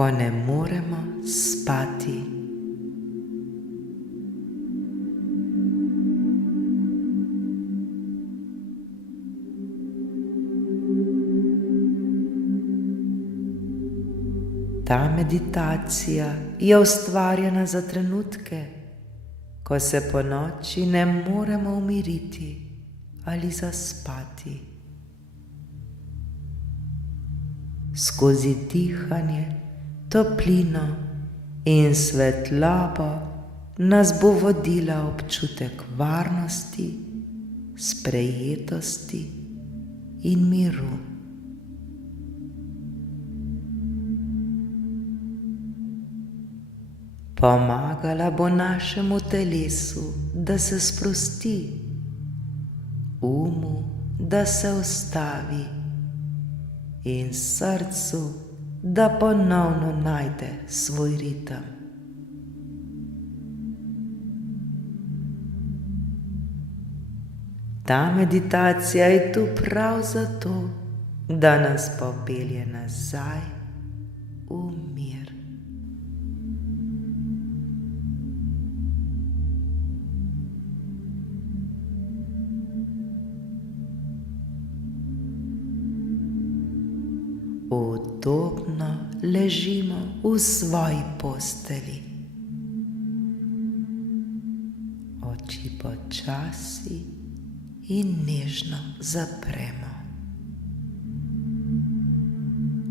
ko ne moremo spati. Ta meditacija je ustvarjena za trenutke, ko se ponoči ne moremo umiriti ali zaspati. Skozi dihanje, toplino in svetlobo nas bo vodila občutek varnosti, sprejetosti in miru. Pomagala bo našemu telesu, da se sprosti, umu, da se ustavi in srcu, da ponovno najde svoj ritem. Ta meditacija je tu prav zato, da nas popelje nazaj v mir. Udobno ležimo v svoji postelji. Oči počasi in nežno zapremo.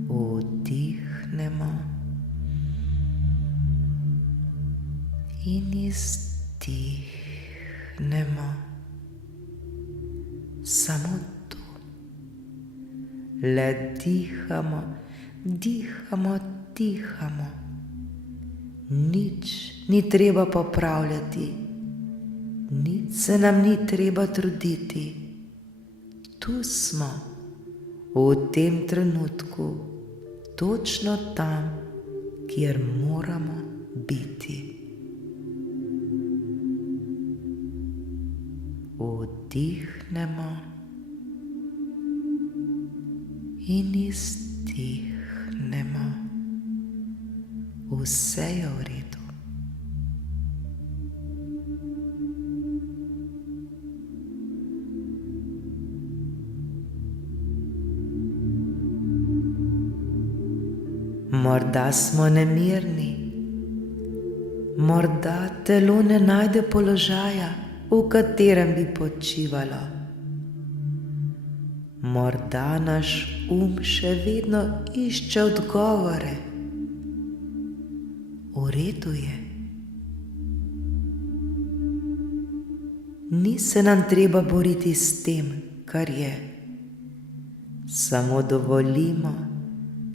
Vdihnemo in izdihnemo. Samo to. Le dihamo, dihamo, dihamo. Nič ni treba popravljati, nič se nam ni treba truditi. Tu smo, v tem trenutku, točno tam, kjer moramo biti. Vdihnemo in izdihnemo. Vse je v redu. Morda smo nemirni, morda telo ne najde položaja, v katerem bi počivalo. Morda naš še vedno išče odgovore. V redu je. Ni se nam treba boriti s tem, kar je. Samo dovolimo,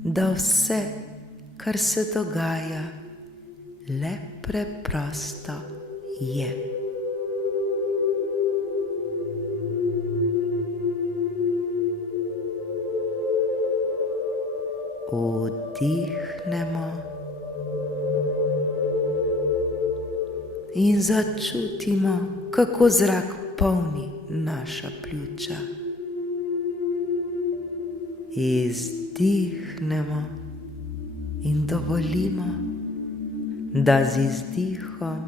da vse, kar se dogaja, le preprosto je. Vdihnemo in začutimo, kako zrak polni naša pljuča. Izdihnemo in dovolimo, da z izdihom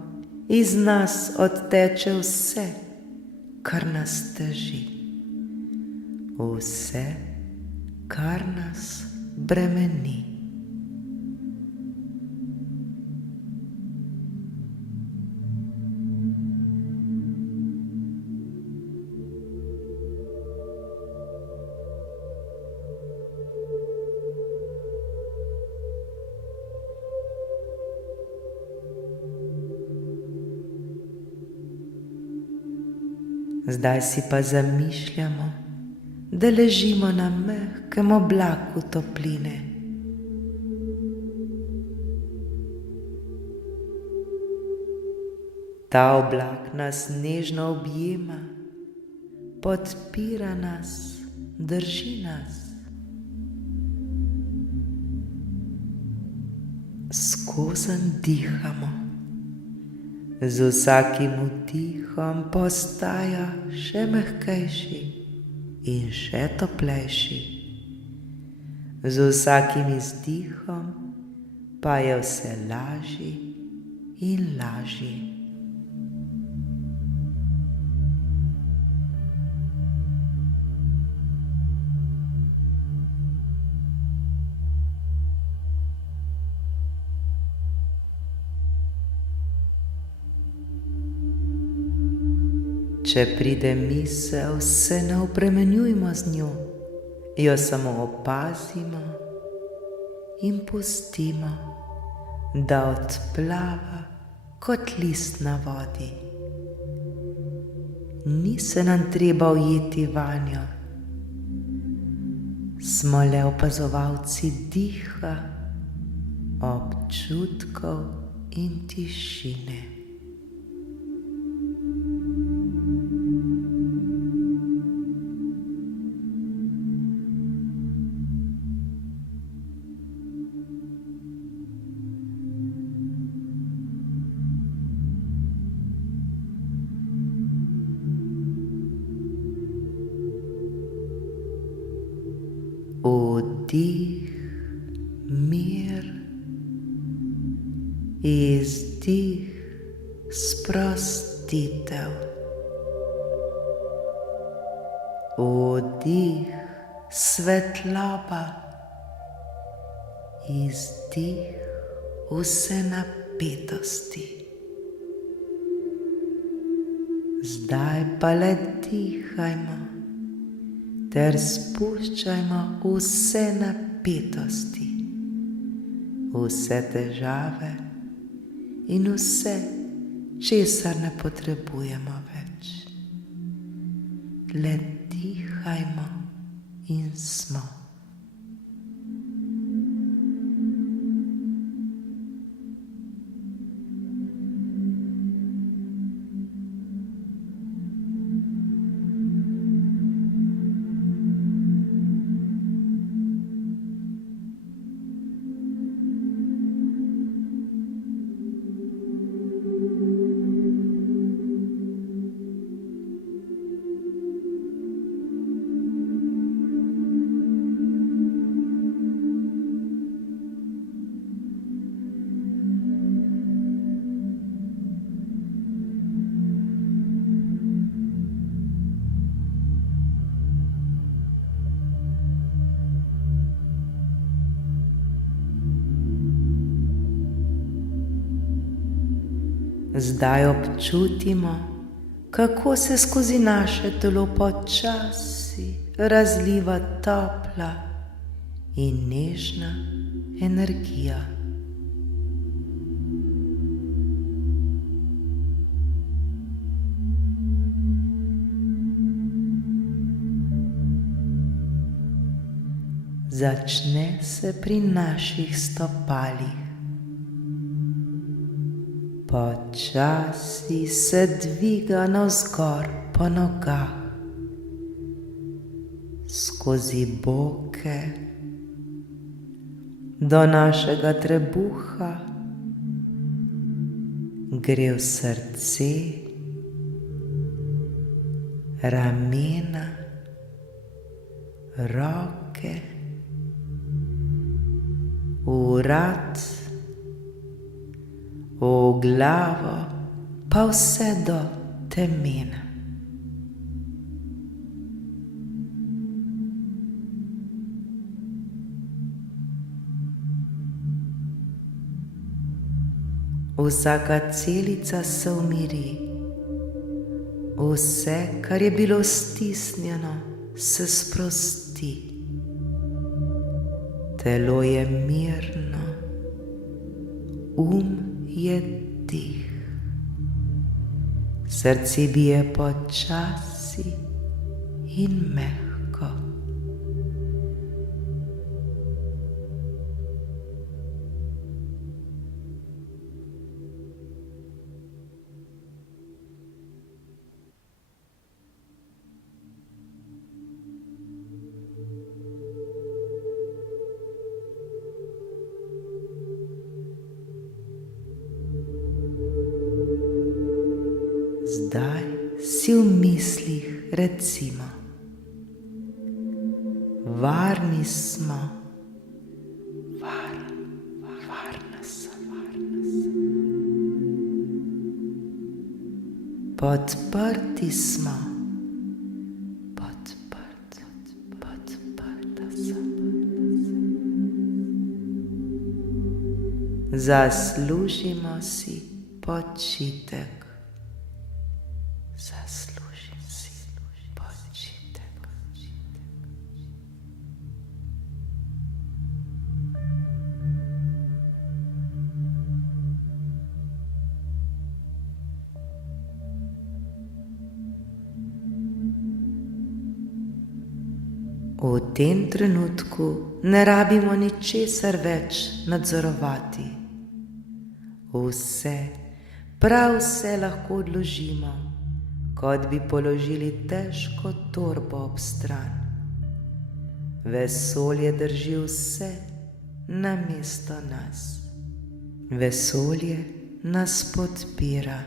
iz nas odteče vse, kar nas teži, vse, kar nas bremeni. Zdaj si pa zamišljamo, da ležimo na mehkem oblaku topline. Ta oblak nas nežno objema, podpira nas, drži nas. Skozenj dihamo. Z vsakim vdihom postaja še mehkejši in še toplejši. Z vsakim izdihom pa je vse lažji in lažji. Če pride misel, se ne obremenjujmo z njo, jo samo opazimo in pustimo, da odplava kot list na vodi. Ni se nam treba ujeti vanjo, smo le opazovalci diha, občutkov in tišine. Vdih, mir, izdih, sprostitev. Vdih, svetloba, izdih, vse napetosti. Zdaj pa le dihajmo ter spuščajmo vse napetosti, vse težave in vse, česar ne potrebujemo več. Le dihajmo in smo. Zdaj občutimo, kako se skozi naše telo počasi razliva topla in nežna energija. Začne se pri naših stopalih. Počasi se dviga navzgor po nogah, skozi boke, do našega trebuha, gre v srce, ramena, roke, v vrat, v glavo, pa vse do temena. Vsaka celica se umiri, vse, kar je bilo stisnjeno, se sprosti. Telo je mirno, je tih, srce bije počasi in mehko. Zdaj si v mislih recimo: varni smo, varna Podprti smo. Zaslužimo si počitek. V tem trenutku ne rabimo ničesar več nadzorovati. Vse, prav vse lahko odložimo, kot bi položili težko torbo ob stran. Vesolje drži vse namesto nas. Vesolje nas podpira.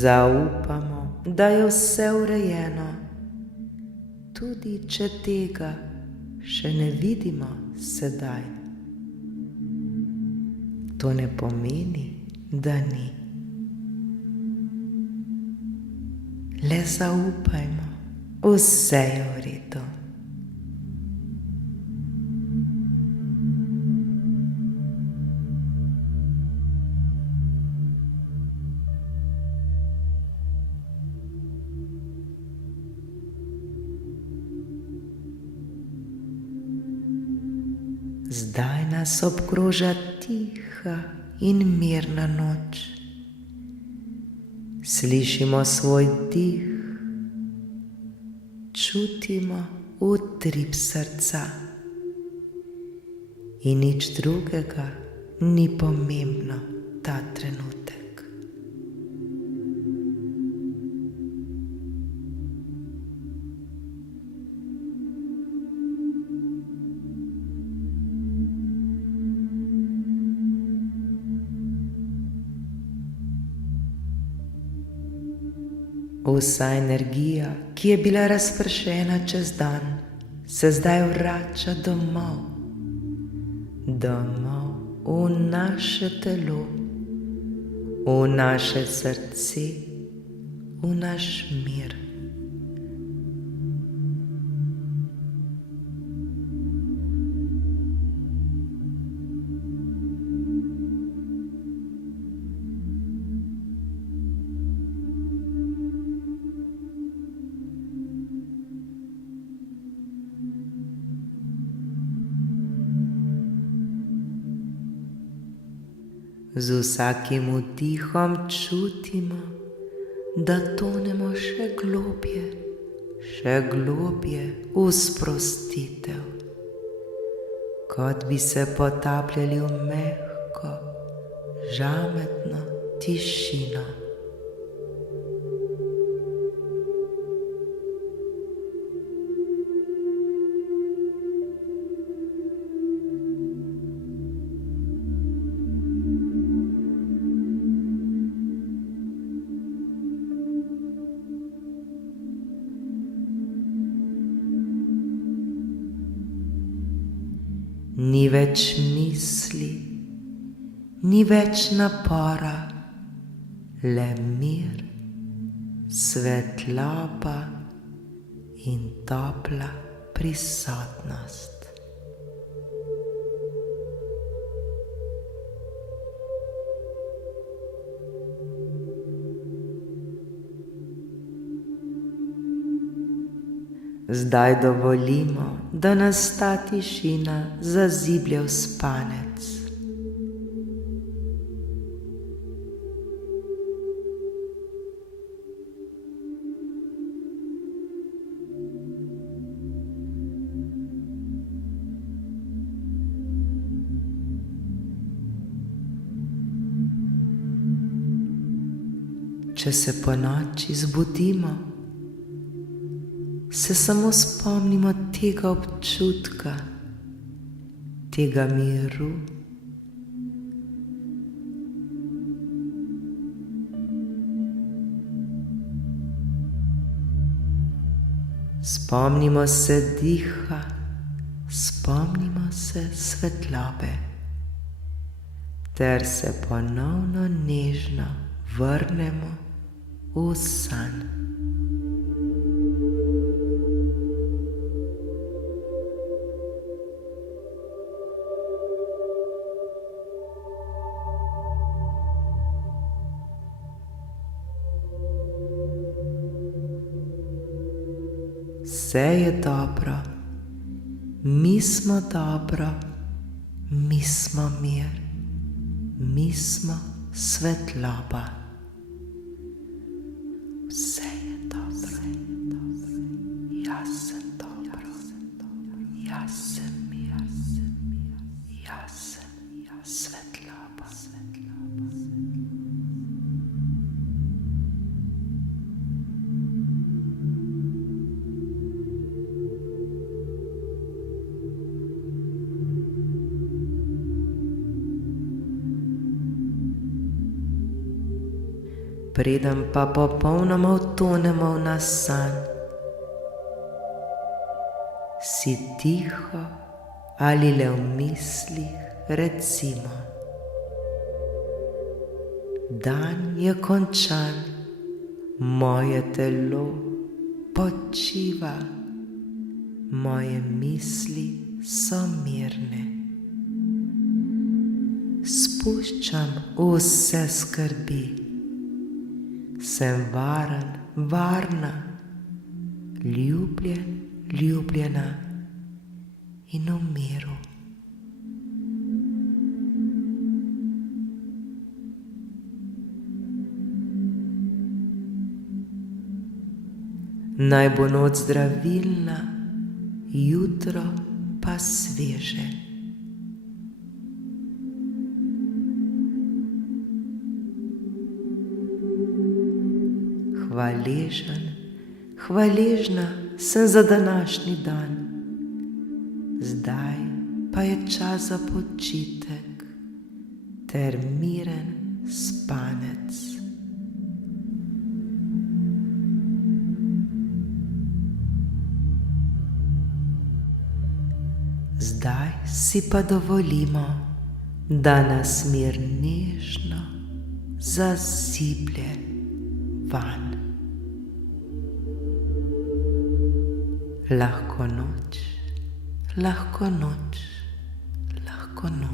Zaupamo, da je vse urejeno, tudi če tega še ne vidimo sedaj. To ne pomeni, da ni. Le zaupajmo, vse je v redu. Zdaj nas obkroža tiha in mirna noč. Slišimo svoj dih, čutimo utrip srca in nič drugega ni pomembno ta trenutek. Vsa energija, ki je bila razpršena čez dan, se zdaj vrača domov. Domov v naše telo, v naše srce, v naš mir. Z vsakim vdihom čutimo, da tonemo še globje v sprostitev, kot bi se potapljali v mehko, žametno tišino. Ni več misli, ni več napora, le mir, svetloba in topla prisotnost. Zdaj dovolimo, da nas ta tišina zaziblje v spanec. Če se ponoči zbudimo, se samo spomnimo tega občutka, tega miru, Spomnimo se diha, spomnimo se svetlobe, ter se ponovno nežno vrnemo v san. Vse je dobro, mi smo dobro, mi smo mir, mi smo svetloba. Vse je dobro, jaz sem dobro, jaz sem mir, jaz sem svetloba. Preden pa popolnoma utonemo v naš san, si tiho ali le v mislih recimo: dan je končan, moje telo počiva, moje misli so mirne. Spuščam vse skrbi, sem varen, varna, ljubljen, ljubljena in v miru. Naj bo noč zdravilna, jutro pa sveže. Hvaležen, hvaležna sem za današnji dan, zdaj pa je čas za počitek ter miren spanec. Zdaj si pa dovolimo, da nas mir nežno zaziblje van. Lahko noč, lahko noč, lahko noč.